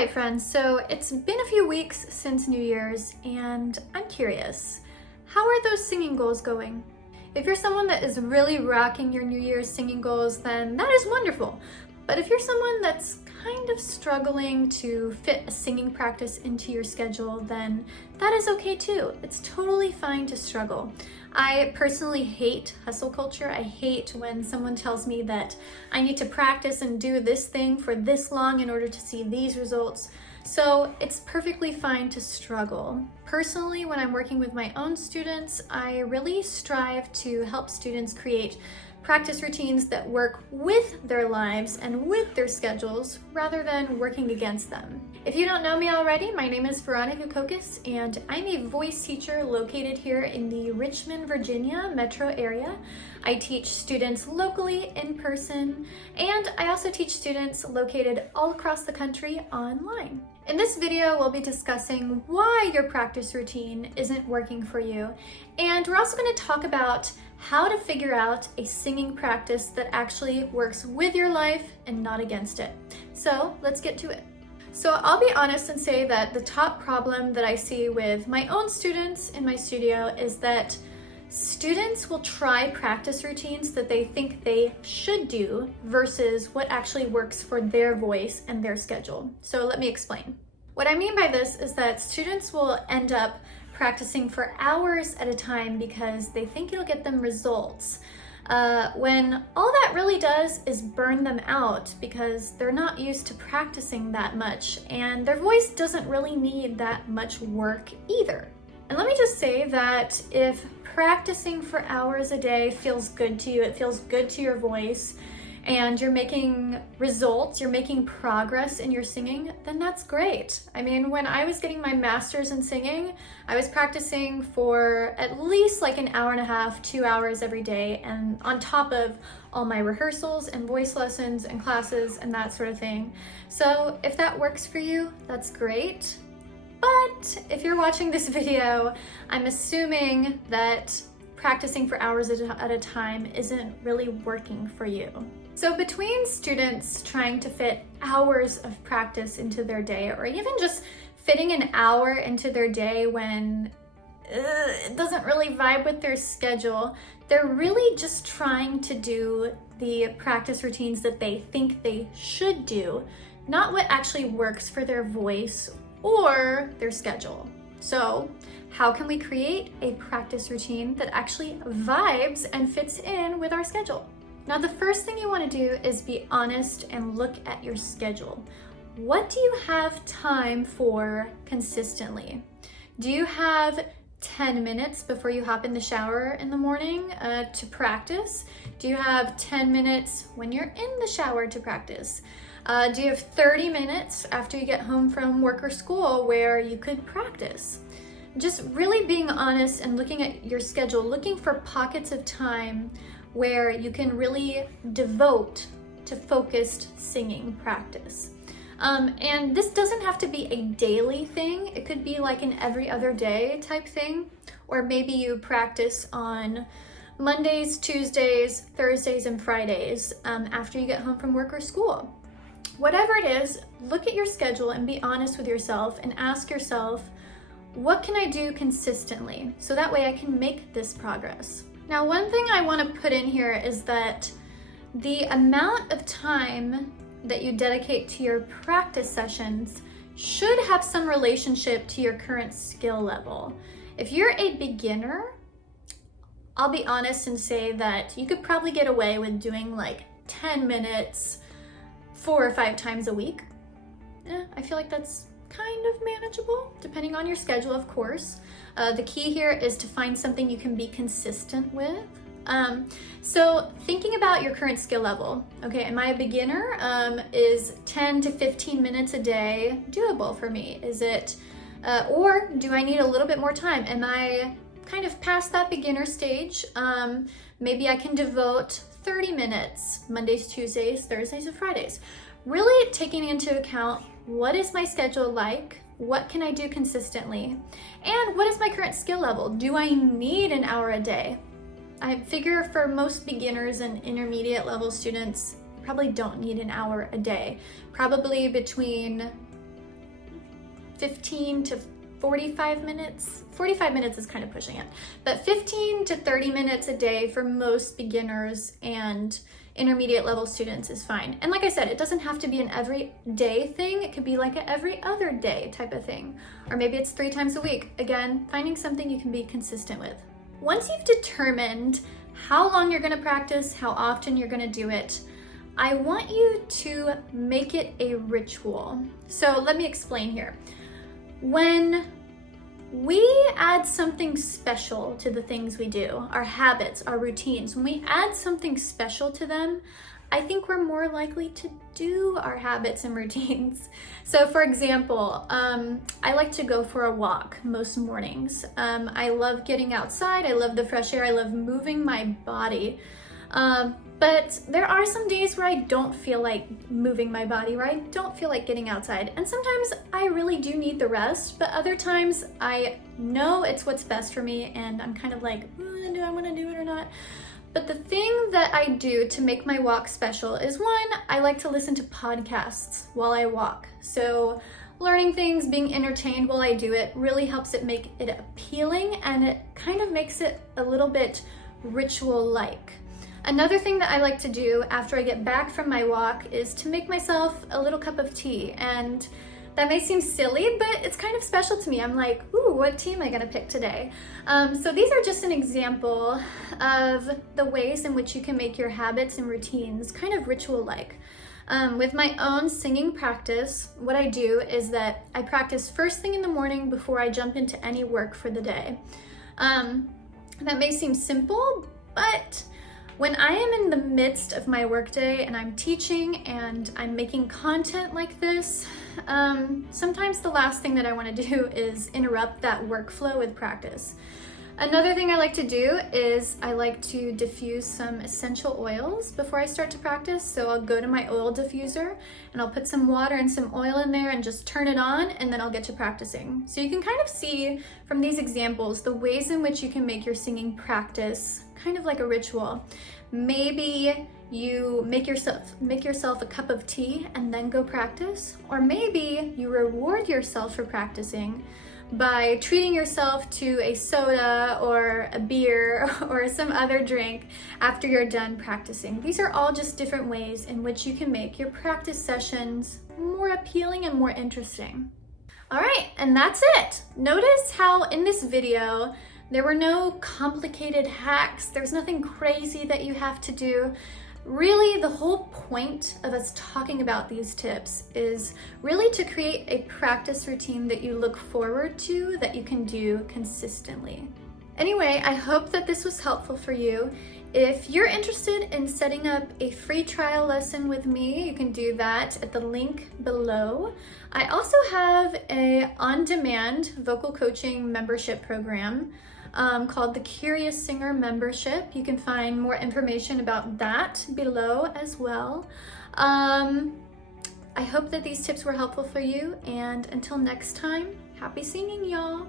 Alright friends, so it's been a few weeks since New Year's and I'm curious, how are those singing goals going? If you're someone that is really rocking your New Year's singing goals, then that is wonderful. But if you're someone that's kind of struggling to fit a singing practice into your schedule, then that is okay too. It's totally fine to struggle. I personally hate hustle culture. I hate when someone tells me that I need to practice and do this thing for this long in order to see these results. So it's perfectly fine to struggle. Personally, when I'm working with my own students, I really strive to help students create practice routines that work with their lives and with their schedules rather than working against them. If you don't know me already, my name is Veronica Kokos and I'm a voice teacher located here in the Richmond, Virginia metro area. I teach students locally in person and I also teach students located all across the country online. In this video, we'll be discussing why your practice routine isn't working for you, and we're also going to talk about how to figure out a singing practice that actually works with your life and not against it. So let's get to it. So I'll be honest and say that the top problem that I see with my own students in my studio is that students will try practice routines that they think they should do versus what actually works for their voice and their schedule. So let me explain. What I mean by this is that students will end up practicing for hours at a time because they think it'll get them results, when all that really does is burn them out because they're not used to practicing that much and their voice doesn't really need that much work either. And let me just say that if practicing for hours a day feels good to you, it feels good to your voice, and you're making results, you're making progress in your singing, then that's great. I mean, when I was getting my master's in singing, I was practicing for at least like an hour and a half, 2 hours every day, and on top of all my rehearsals and voice lessons and classes and that sort of thing. So if that works for you, that's great. But if you're watching this video, I'm assuming that practicing for hours at a time isn't really working for you. So between students trying to fit hours of practice into their day, or even just fitting an hour into their day when it doesn't really vibe with their schedule, they're really just trying to do the practice routines that they think they should do, not what actually works for their voice or their schedule. So how can we create a practice routine that actually vibes and fits in with our schedule? Now, the first thing you want to do is be honest and look at your schedule. What do you have time for consistently? Do you have 10 minutes before you hop in the shower in the morning to practice? Do you have 10 minutes when you're in the shower to practice? Do you have 30 minutes after you get home from work or school where you could practice? Just really being honest and looking at your schedule, looking for pockets of time where you can really devote to focused singing practice. And this doesn't have to be a daily thing. It could be like an every other day type thing, or maybe you practice on Mondays, Tuesdays, Thursdays, and Fridays after you get home from work or school. Whatever it is, look at your schedule and be honest with yourself and ask yourself, what can I do consistently so that way I can make this progress? Now, one thing I want to put in here is that the amount of time that you dedicate to your practice sessions should have some relationship to your current skill level. If you're a beginner, I'll be honest and say that you could probably get away with doing like 10 minutes 4 or 5 times a week. I feel like that's kind of manageable, depending on your schedule, of course. The key here is to find something you can be consistent with. So thinking about your current skill level, okay, am I a beginner? Is 10 to 15 minutes a day doable for me? Is it, or do I need a little bit more time? Am I kind of past that beginner stage? Maybe I can devote 30 minutes, Mondays, Tuesdays, Thursdays, and Fridays. Really taking into account what is my schedule like, what can I do consistently, and what is my current skill level? Do I need an hour a day? I figure for most beginners and intermediate level students, you probably don't need an hour a day. Probably between 15 to 45 minutes. 45 minutes is kind of pushing it, but 15 to 30 minutes a day for most beginners and intermediate level students is fine. And like I said, it doesn't have to be an everyday thing. It could be like an every other day type of thing. Or maybe it's 3 times a week. Again, finding something you can be consistent with. Once you've determined how long you're gonna practice, how often you're gonna do it, I want you to make it a ritual. So let me explain here. When we add something special to the things we do, our habits, our routines, when we add something special to them, I think we're more likely to do our habits and routines. So for example, I like to go for a walk most mornings. I love getting outside, I love the fresh air, I love moving my body. But there are some days where I don't feel like moving my body, where I don't feel like getting outside. And sometimes I really do need the rest, but other times I know it's what's best for me and I'm kind of like, do I want to do it or not? But the thing that I do to make my walk special is, one, I like to listen to podcasts while I walk. So learning things, being entertained while I do it really helps it make it appealing, and it kind of makes it a little bit ritual-like. Another thing that I like to do after I get back from my walk is to make myself a little cup of tea. And that may seem silly, but it's kind of special to me. I'm like, ooh, what tea am I gonna pick today? So these are just an example of the ways in which you can make your habits and routines kind of ritual-like. With my own singing practice, what I do is that I practice first thing in the morning before I jump into any work for the day. That may seem simple, but when I am in the midst of my workday and I'm teaching and I'm making content like this, sometimes the last thing that I want to do is interrupt that workflow with practice. Another thing I like to do is I like to diffuse some essential oils before I start to practice. So I'll go to my oil diffuser and I'll put some water and some oil in there and just turn it on, and then I'll get to practicing. So you can kind of see from these examples the ways in which you can make your singing practice kind of like a ritual. Maybe you make yourself a cup of tea and then go practice, or maybe you reward yourself for practicing by treating yourself to a soda or a beer or some other drink after you're done practicing. These are all just different ways in which you can make your practice sessions more appealing and more interesting. All right, and that's it. Notice how in this video, there were no complicated hacks. There's nothing crazy that you have to do. Really, the whole point of us talking about these tips is really to create a practice routine that you look forward to, that you can do consistently. Anyway, I hope that this was helpful for you. If you're interested in setting up a free trial lesson with me, you can do that at the link below. I also have an on-demand vocal coaching membership program called the Curious Singer Membership. You can find more information about that below as well. I hope that these tips were helpful for you, and until next time, happy singing, y'all!